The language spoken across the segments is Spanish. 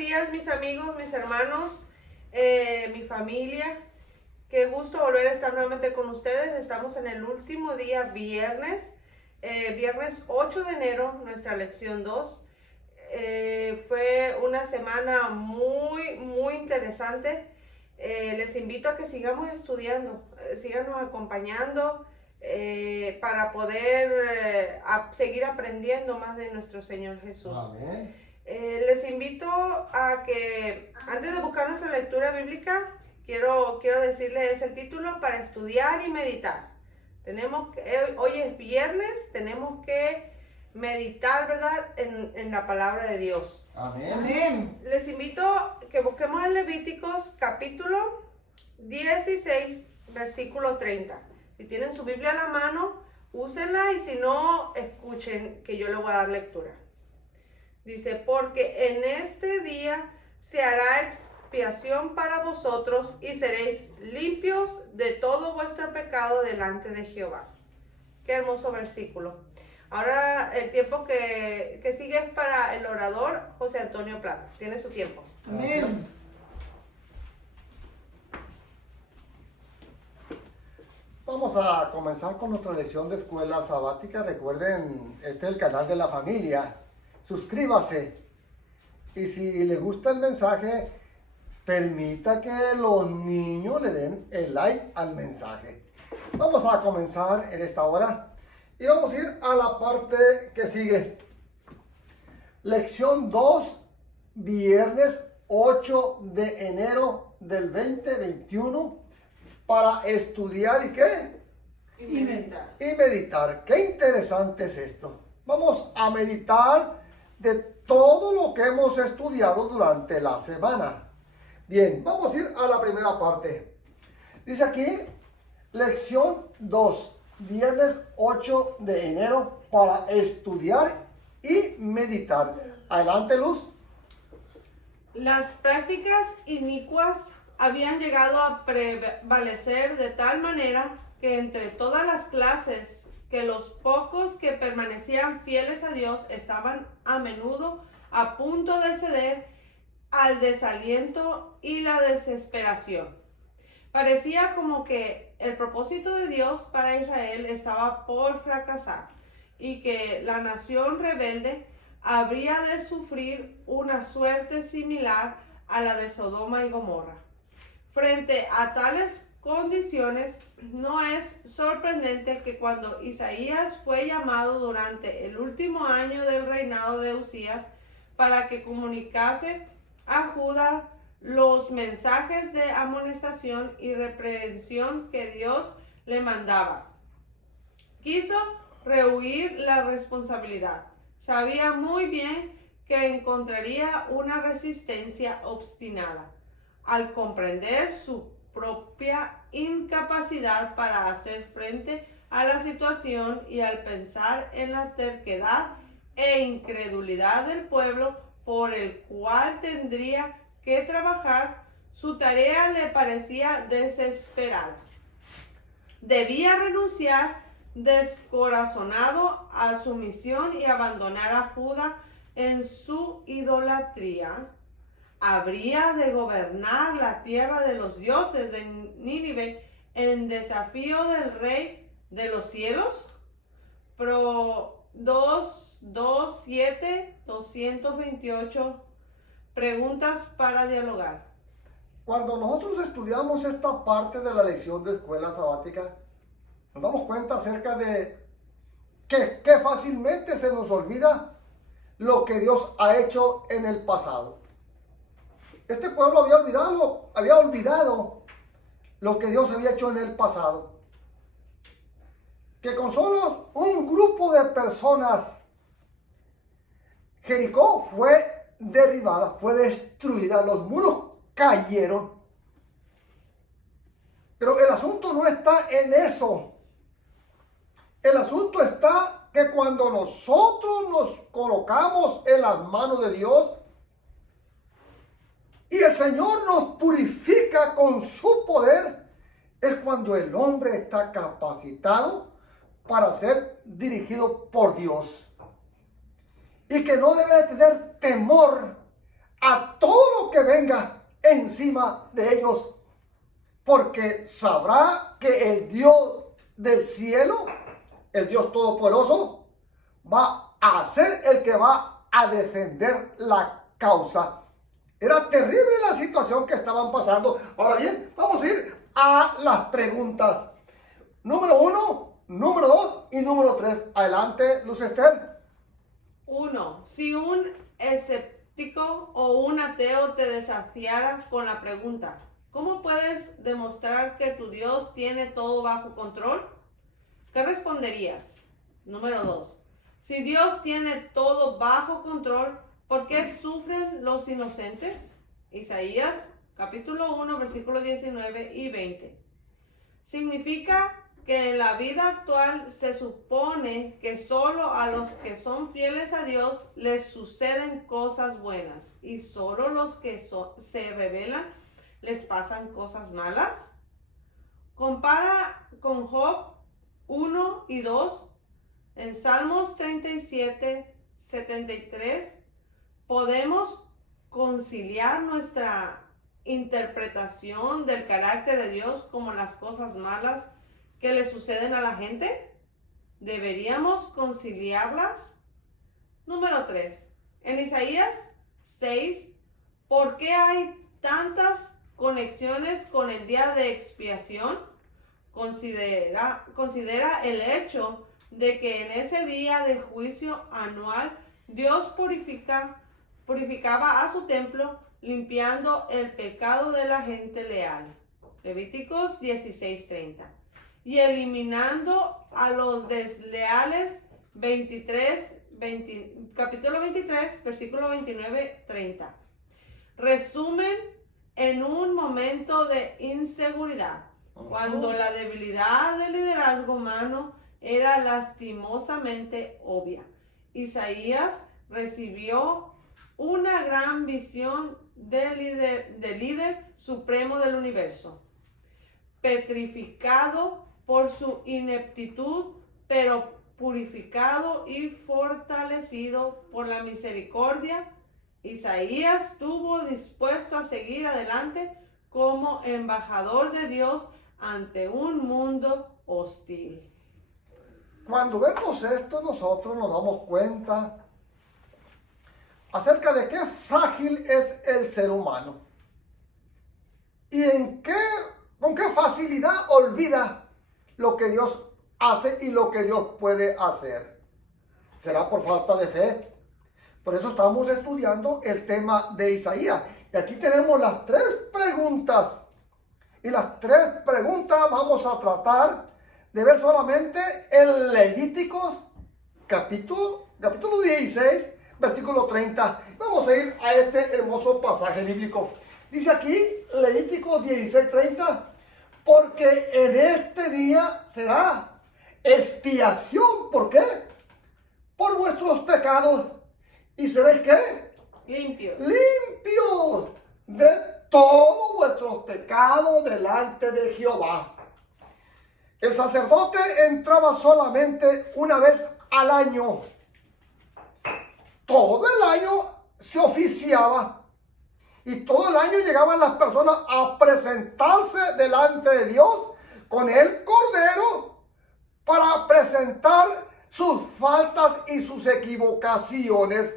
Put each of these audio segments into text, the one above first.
días, mis amigos, mis hermanos, mi familia. Qué gusto volver a estar nuevamente con ustedes. Estamos en el último día, viernes 8 de enero, nuestra lección 2. Fue una semana muy interesante. Les invito a que sigamos estudiando, síganos acompañando para poder seguir aprendiendo más de nuestro Señor Jesús. Amén. Les invito a que antes de buscar nuestra lectura bíblica, quiero decirles el título: para estudiar y meditar. Hoy es viernes, tenemos que meditar, ¿verdad?, en la palabra de Dios. Amén. Amén. Les invito a que busquemos en Levíticos capítulo 16, versículo 30. Si tienen su Biblia a la mano, úsenla, y si no, escuchen que yo le voy a dar lectura. Dice: porque en este día se hará expiación para vosotros y seréis limpios de todo vuestro pecado delante de Jehová. Qué hermoso versículo. Ahora el tiempo que sigue es para el orador José Antonio Plata. Tiene su tiempo. Amén. Vamos a comenzar con nuestra lección de escuela sabática. Recuerden, este es el canal de la familia. Suscríbase. Y si les gusta el mensaje, permita que los niños le den el like al mensaje. Vamos a comenzar en esta hora y vamos a ir a la parte que sigue. Lección 2, viernes 8 de enero del 2021, para estudiar y ¿qué? Y meditar. Y meditar. Qué interesante es esto. Vamos a meditar de todo lo que hemos estudiado durante la semana. Bien, vamos a ir a la primera parte. Dice aquí, lección 2, viernes 8 de enero, para estudiar y meditar. Adelante, Luz. Las prácticas inicuas habían llegado a prevalecer de tal manera que entre todas las clases, que los pocos que permanecían fieles a Dios estaban a menudo a punto de ceder al desaliento y la desesperación. Parecía como que el propósito de Dios para Israel estaba por fracasar y que la nación rebelde habría de sufrir una suerte similar a la de Sodoma y Gomorra. Frente a tales condiciones, no es sorprendente que cuando Isaías fue llamado durante el último año del reinado de Usías para que comunicase a Judá los mensajes de amonestación y reprensión que Dios le mandaba, quiso rehuir la responsabilidad. Sabía muy bien que encontraría una resistencia obstinada al comprender su propia incapacidad para hacer frente a la situación y al pensar en la terquedad e incredulidad del pueblo por el cual tendría que trabajar. Su tarea le parecía desesperada. Debía renunciar descorazonado a su misión y abandonar a Judá en su idolatría. Habría de gobernar la tierra de los dioses de Nínive en desafío del Rey de los cielos. Pro 228 preguntas para dialogar. Cuando nosotros estudiamos esta parte de la lección de escuela sabática, nos damos cuenta acerca de que fácilmente se nos olvida lo que Dios ha hecho en el pasado. Este pueblo había olvidado lo que Dios había hecho en el pasado. Que con solo un grupo de personas, Jericó fue derribada, fue destruida, los muros cayeron. Pero el asunto no está en eso. El asunto está que cuando nosotros nos colocamos en las manos de Dios y el Señor nos purifica con su poder, es cuando el hombre está capacitado para ser dirigido por Dios. Y que no debe tener temor a todo venga encima de ellos, porque sabrá que el Dios del cielo, el Dios todopoderoso, va a ser el que va a defender la causa. Era terrible la situación que estaban pasando. Ahora bien, vamos a ir a las preguntas. Número 1, número 2 y número 3. Adelante, Luz Esther. 1. Si un escéptico o un ateo te desafiara con la pregunta, ¿cómo puedes demostrar que tu Dios tiene todo bajo control? ¿Qué responderías? Número 2. Si Dios tiene todo bajo control, ¿por qué sufren los inocentes? Isaías capítulo 1, versículos 19 y 20. Significa que en la vida actual se supone que solo a los que son fieles a Dios les suceden cosas buenas y solo los que se rebelan les pasan cosas malas. Compara con Job 1 y 2. En Salmos 37, 73 podemos conciliar nuestra interpretación del carácter de Dios como las cosas malas que le suceden a la gente. ¿Deberíamos conciliarlas? Número 3. En Isaías 6, ¿por qué hay tantas conexiones con el día de expiación? Considera el hecho de que en ese día de juicio anual Dios purificaba a su templo, limpiando el pecado de la gente leal. Levíticos 16:30. Y eliminando a los desleales. Capítulo 23, versículo 29-30. Resumen en un momento de inseguridad, cuando la debilidad del liderazgo humano era lastimosamente obvia. Isaías recibió una gran visión del líder supremo del universo, petrificado por su ineptitud, pero purificado y fortalecido por la misericordia. Isaías estuvo dispuesto a seguir adelante como embajador de Dios ante un mundo hostil. Cuando vemos esto, nosotros nos damos cuenta acerca de qué frágil es el ser humano y con qué facilidad olvida lo que Dios hace y lo que Dios puede hacer. ¿Será por falta de fe? Por eso estamos estudiando el tema de Isaías. Y aquí tenemos las 3 preguntas. Y las 3 preguntas vamos a tratar de ver solamente en Levíticos capítulo 16, versículo 30. Vamos a ir a este hermoso pasaje bíblico. Dice aquí, Levíticos 16, 30, porque en este día será expiación. ¿Por qué? Por vuestros pecados. ¿Y seréis qué? Limpios. Limpios de todos vuestros pecados delante de Jehová. El sacerdote entraba solamente una vez al año. Todo el año se oficiaba. Y todo el año llegaban las personas a presentarse delante de Dios con el cordero para presentar sus faltas y sus equivocaciones.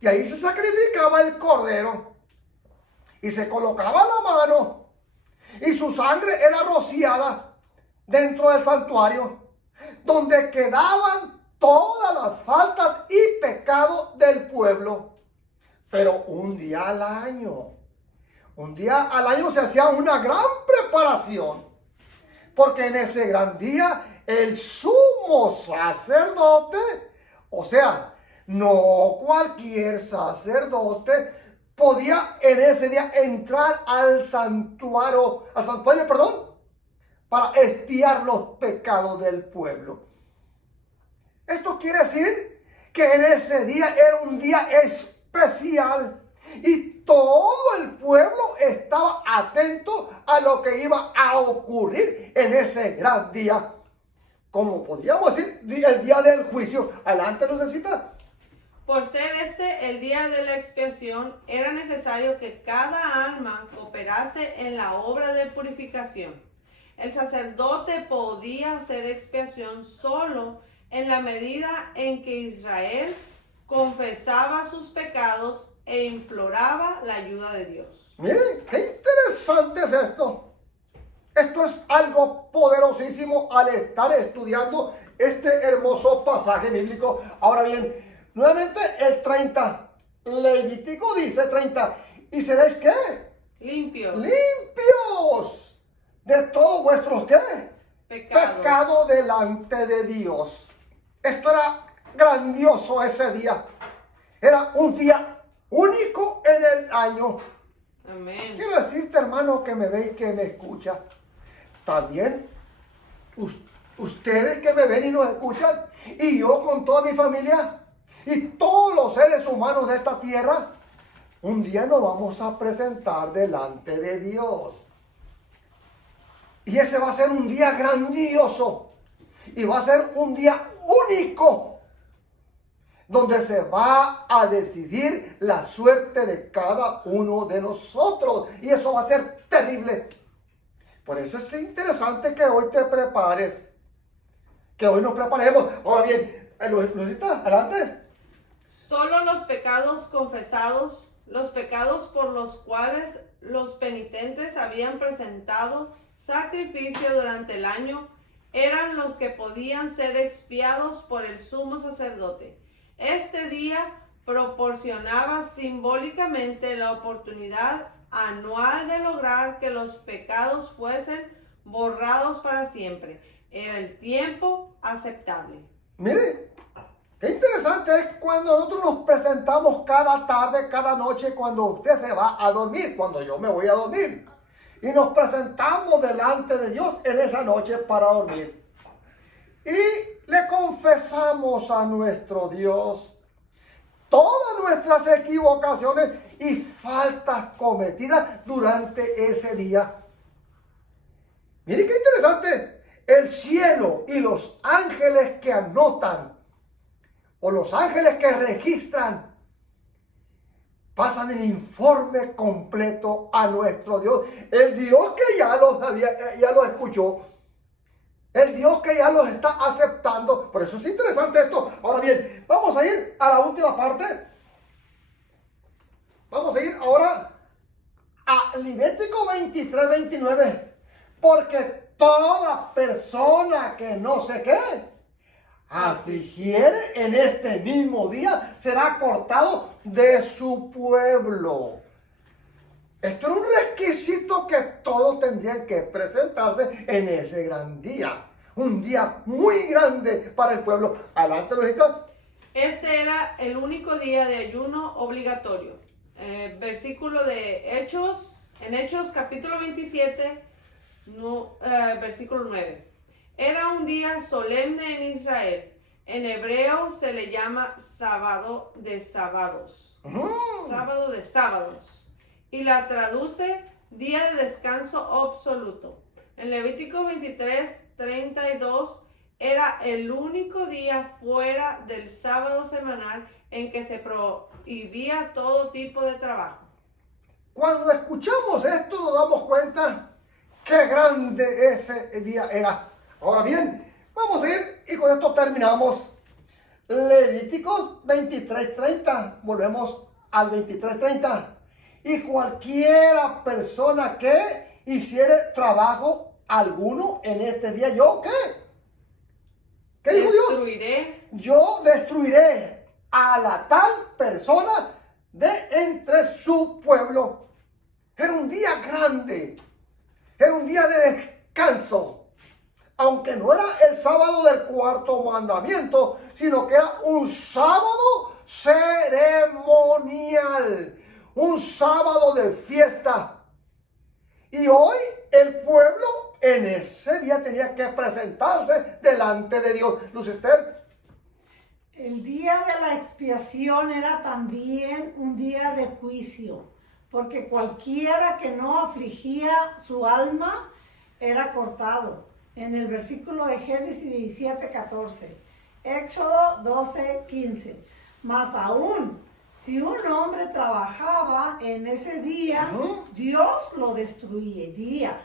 Y ahí se sacrificaba el cordero y se colocaba la mano y su sangre era rociada dentro del santuario, donde quedaban todas las faltas y pecados del pueblo. Pero un día al año se hacía una gran preparación, porque en ese gran día el sumo sacerdote, o sea, no cualquier sacerdote, podía en ese día entrar al santuario, para expiar los pecados del pueblo. Esto quiere decir que en ese día era un día especial y todo el pueblo estaba atento a lo que iba a ocurrir en ese gran día. Como podríamos decir, el día del juicio. Adelante, Lucecita. Por ser este el día de la expiación, era necesario que cada alma cooperase en la obra de purificación. El sacerdote podía hacer expiación solo en la medida en que Israel confesaba sus pecados e imploraba la ayuda de Dios. Miren, qué interesante es esto. Esto es algo poderosísimo al estar estudiando este hermoso pasaje bíblico. Ahora bien, nuevamente el 30, Levítico dice 30, ¿y seréis qué? Limpios. Limpios de todos vuestros qué? Pecados. Delante de Dios. Esto era grandioso ese día. Era un día único en el año. Amén. Quiero decirte, hermano, que me ve y que me escucha. También ustedes que me ven y nos escuchan, y yo con toda mi familia, y todos los seres humanos de esta tierra, un día nos vamos a presentar delante de Dios. Y ese va a ser un día grandioso. Y va a ser un día único. Donde se va a decidir la suerte de cada uno de nosotros. Y eso va a ser terrible. Por eso es interesante que hoy te prepares. Que hoy nos preparemos. Ahora bien, Lucita, adelante. Solo los pecados confesados, los pecados por los cuales los penitentes habían presentado sacrificio durante el año, eran los que podían ser expiados por el sumo sacerdote. Este día proporcionaba simbólicamente la oportunidad anual de lograr que los pecados fuesen borrados para siempre. Era el tiempo aceptable. Mire, qué interesante es cuando nosotros nos presentamos cada tarde, cada noche, cuando usted se va a dormir, cuando yo me voy a dormir. Y nos presentamos delante de Dios en esa noche para dormir. Y le confesamos a nuestro Dios todas nuestras equivocaciones y faltas cometidas durante ese día. Mire qué interesante. El cielo y los ángeles que anotan, o los ángeles que registran, pasan el informe completo a nuestro Dios. El Dios que ya lo sabía, ya lo escuchó. El Dios que ya los está aceptando. Por eso es interesante esto. Ahora bien, vamos a ir a la última parte. Vamos a ir ahora a Levítico 23, 29. Porque toda persona que no sé qué afligiere en este mismo día será cortado de su pueblo. Esto era un requisito que todos tendrían que presentarse en ese gran día. Un día muy grande para el pueblo. Adelante, Luisito. Este era el único día de ayuno obligatorio. Versículo de Hechos, en Hechos capítulo 27, versículo 9. Era un día solemne en Israel. En hebreo se le llama sábado de sábados. Sábado de sábados. Y la traduce día de descanso absoluto. En Levítico 23, 32 era el único día fuera del sábado semanal en que se prohibía todo tipo de trabajo. Cuando escuchamos esto nos damos cuenta qué grande ese día era. Ahora bien, vamos a ir y con esto terminamos. Levíticos 23:30. Volvemos al 23:30. Y cualquiera persona que hiciere trabajo alguno en este día, ¿yo qué? ¿Qué dijo Dios? Yo destruiré a la tal persona de entre su pueblo. Era un día grande. Era un día de descanso. Aunque no era el sábado del cuarto mandamiento, sino que era un sábado ceremonial, un sábado de fiesta. Y hoy el pueblo en ese día tenía que presentarse delante de Dios. Luz Esther. El día de la expiación era también un día de juicio, porque cualquiera que no afligía su alma era cortado. En el versículo de Génesis 17:14, Éxodo 12:15. Más aún, si un hombre trabajaba en ese día, Ujú. Dios lo destruiría.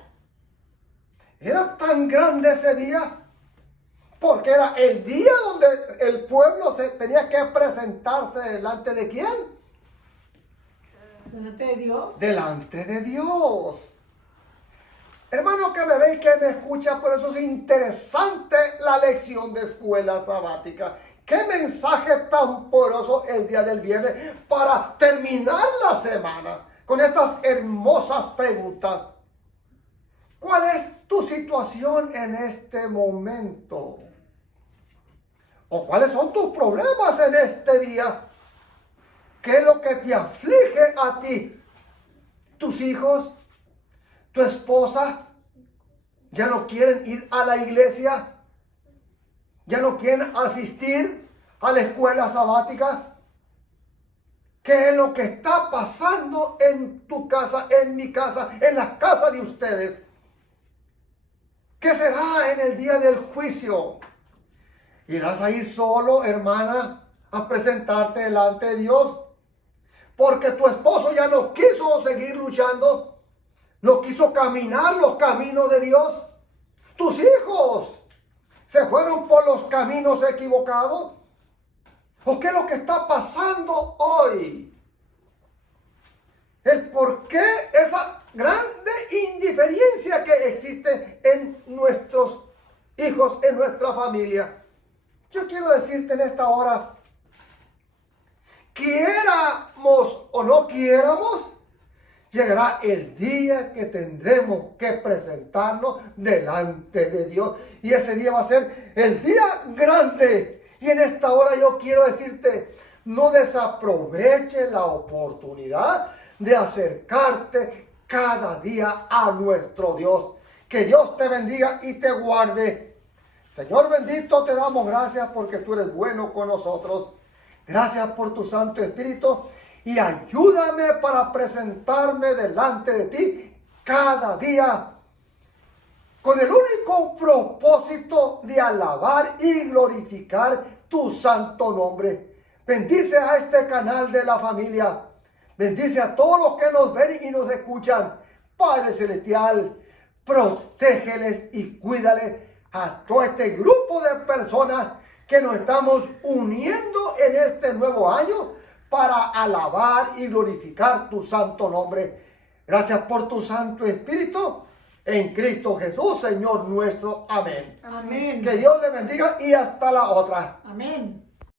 Era tan grande ese día porque era el día donde el pueblo se tenía que presentarse delante de quién. Delante de Dios. Delante de Dios. Hermano que me ve y que me escucha, por eso es interesante la lección de escuela sabática. Qué mensaje tan poderoso el día del viernes para terminar la semana con estas hermosas preguntas. ¿Cuál es tu situación en este momento? ¿O cuáles son tus problemas en este día? ¿Qué es lo que te aflige a ti? ¿Tus hijos? ¿Tu esposa? ¿Ya no quieren ir a la iglesia? ¿Ya no quieren asistir a la escuela sabática? ¿Qué es lo que está pasando en tu casa, en mi casa, en la casa de ustedes? ¿Qué será en el día del juicio? ¿Irás a ir solo, hermana, a presentarte delante de Dios? Porque tu esposo ya no quiso seguir luchando, no quiso caminar los caminos de Dios. Tus hijos se fueron por los caminos equivocados. ¿O qué es lo que está pasando hoy? El por qué esa grande indiferencia que existe en nuestros hijos, en nuestra familia. Yo quiero decirte en esta hora, quiéramos o no quiéramos, llegará el día que tendremos que presentarnos delante de Dios. Y ese día va a ser el día grande. Y en esta hora yo quiero decirte, no desaproveche la oportunidad de acercarte cada día a nuestro Dios. Que Dios te bendiga y te guarde. Señor bendito, te damos gracias porque tú eres bueno con nosotros. Gracias por tu Santo Espíritu y ayúdame para presentarme delante de ti cada día con el único propósito de alabar y glorificar tu santo nombre. Bendice a este canal de la familia. Bendice a todos los que nos ven y nos escuchan. Padre Celestial, protégeles y cuídales a todo este grupo de personas que nos estamos uniendo en este nuevo año para alabar y glorificar tu santo nombre. Gracias por tu Santo Espíritu en Cristo Jesús, Señor nuestro. Amén. Amén. Que Dios le bendiga y hasta la otra. Amén.